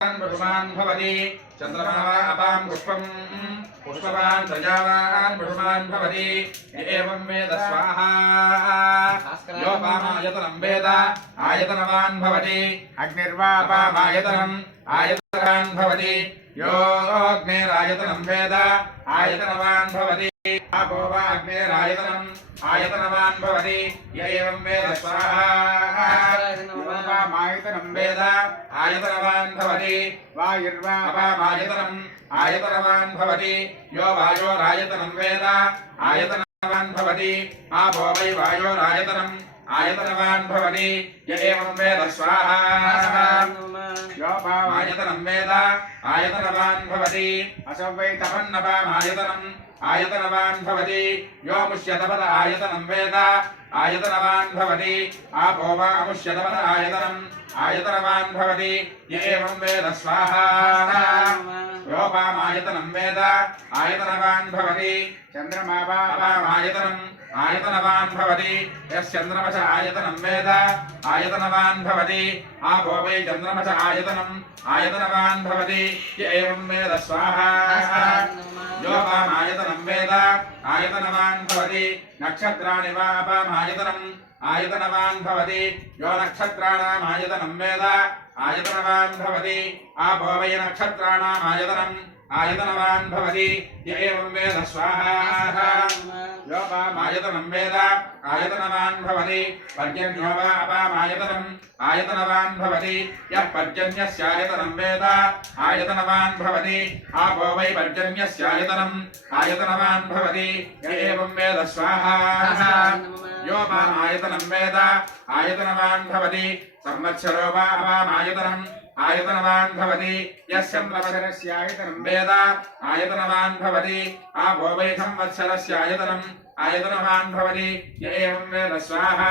पुष्पवान् भवति चन्द्रमा वा अपां पुष्पं पुष्पवान् प्रजावान् पुष्पवान् भवति एवं वेद स्वाहा योपामायतनं वेद आयतनवान् भवति अग्निर्वा अपामायतनम् आयतनवान् भवति यो अग्निरायतनं वेद आयतनवान् भवति आपो वा अग्निरायतनम् आयतनवान् भवति य एवं वेद स्वाहा मायतनं वेद आयतनवान् भवति वायुर्वा अपामायतनम् आयतनवान् भवति यो वायोरायतनं वेद आयतनवान् भवति आपो वै वायोरायतनम् आयतनवान् भवति य एवं वेद स्वाहा योपामायतनं वेद आयतनवान् भवति असौ वै तपन्नपामायतनम् आयतनवान् भवति यो मुष्यतपद आयतनं वेद आयतनवान् भवति आपो वा अमुष्यतपद आयतनम् आयतनवान् भवति य एवं वेद स्वाहा योपामायतनं वेद आयतनवान् भवति चन्द्रमा वा अपामायतनम् आयतनवान् भवति यश्चन्द्रमस आयतनं वेद आयतनवान् भवति आपो वै चन्द्रमस आयतनम् आयतनवान् भवति य एवं वेद स्वाहा योपामायतनं वेद आयतनवान् भवति नक्षत्राणि वा अपामायतनम् आयतनवान् भवति यो नक्षत्राणाम् आयतनं वेद आयतनवान् भवति आपो वै नक्षत्राणाम् आयतनम् आयतनवान् भवति य एवं वेद स्वाहा योपामायतनं वेद आयतनवान् भवति पर्जन्यो वा अपामायतनम् आयतनवान् भवति यः पर्जन्यस्यायतनं वेद आयतनवान् भवति आपो वै पर्जन्यस्यायतनम् आयतनवान् भवति य एवं वेद स्वाहा योपामायतनं वेद आयतनवान् भवति संवत्सरो वा अपामायतनम् आयतनवान् भवति यस्यम्वत्सरस्यायतनं वेद आयतनवान् भवति आपो वै संवत्सरस्यायतनम् आयतनवान् भवति य एवं वेद स्वाहा